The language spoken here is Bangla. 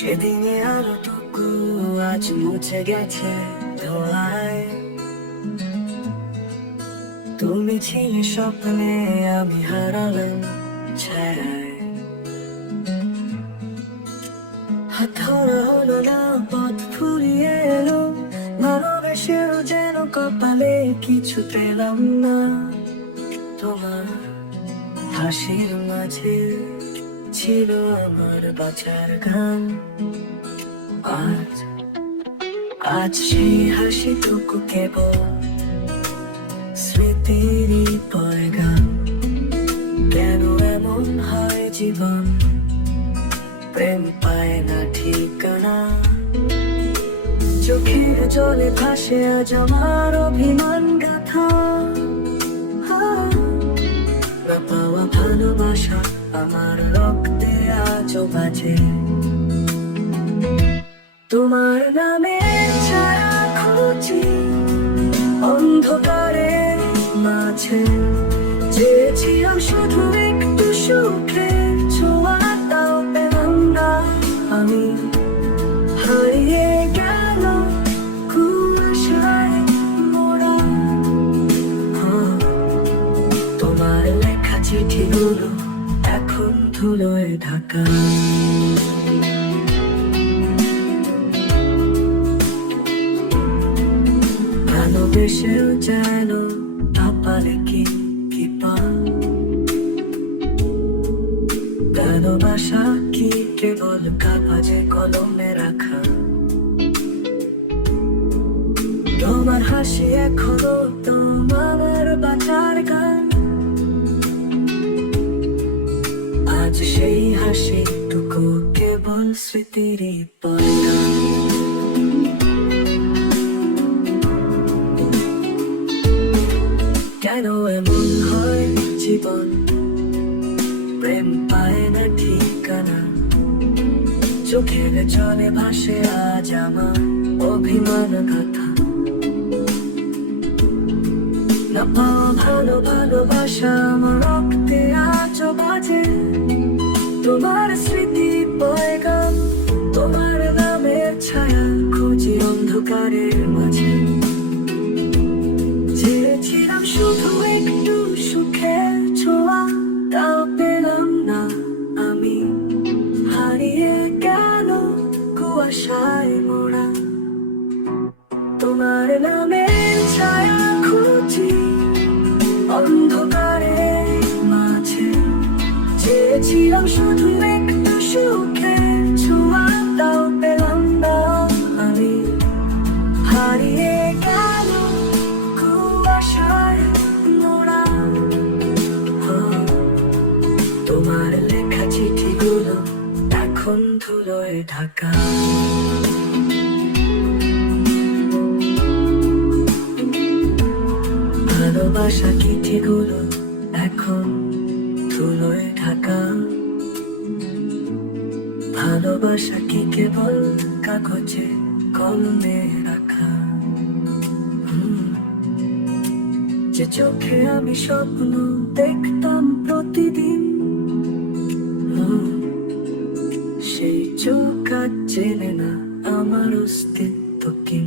সেদিনে আলোটুকু আজ মুছে গেছে ধোঁয়ায়। তুমি ছিলে স্বপ্নে, আমি হারালাম ছায়ায়। হাত ধরা হলো না, পথ ফুরিয়ে এলো, ভালোবেসেও যেন কপালে কিছু পেলাম না। তোমার হাসির মাঝে ছিল আমার বাঁচার গান। আজ আজ সেই হাসিটুকু কেবল স্মৃতিরই পয়গাম। কেন এমন হয় জীবন, প্রেম পায় না ঠিকানা। চোখের জলে ভাসে আজ আমার অভিমান গাথা। না পাওয়া ভালোবাসা আমার রক্তে আজও বাজে। তোমার নামে ছায়া খুঁজি অন্ধকারের মাঝে। চেয়েছিলাম শুধু একটু সুখে ছোঁয়া, তাও পেলাম না আমি। হারিয়ে গেল কুয়াশায় মোড়া। তোমার লেখা চিঠিগুলো এখন ধুলোয় ঢাকা। ভালোবেসেও যেন ভাবলে কি পান। ভালোবাসা কি কেবল কাগজে কলমে রাখা? তোমার হাসি এখনো তোমার বাঁচার গান। আজ সেই হাসিটুকু কেবল স্মৃতিরই পয়গাম। কেন এমন হয় জীবন, প্রেম পায় না ঠিকানা। চোখের জলে ভাসে আজ আমার অভিমান গাথা। না পাওয়া ভালোবাসা আমার রক্তে আজও বাজে। তোমার স্মৃতি পয়গাম, তোমার নামের ছায়া খুঁজি অন্ধকারের মাঝে। চেয়েছিলাম শুধু একটু সুখের ছোঁয়া, তাও পেলাম না আমি। হারিয়ে গেল কুয়াশায় মোড়া। তোমার নামের ছায়া খুঁজি অন্ধকারের মাঝে। চেয়েছিলাম শুধু একটু সুখের ছোঁয়া, তাও পেলাম না আমি। হারিয়ে গেল কুয়াশায় মোড়া। তোমার লেখা চিঠিগুলো এখন ধুলোয় ঢাকা। ভালোবাসা চিঠিগুলো এখন ধুলোয় ঢাকা। ভালোবাসা কি কেবল কাগজে কলমে রাখা? যে চোখে আমি স্বপ্ন দেখতাম প্রতিদিন, সেই চোখ আজ চেনে না আমার অস্তিত্ব কি।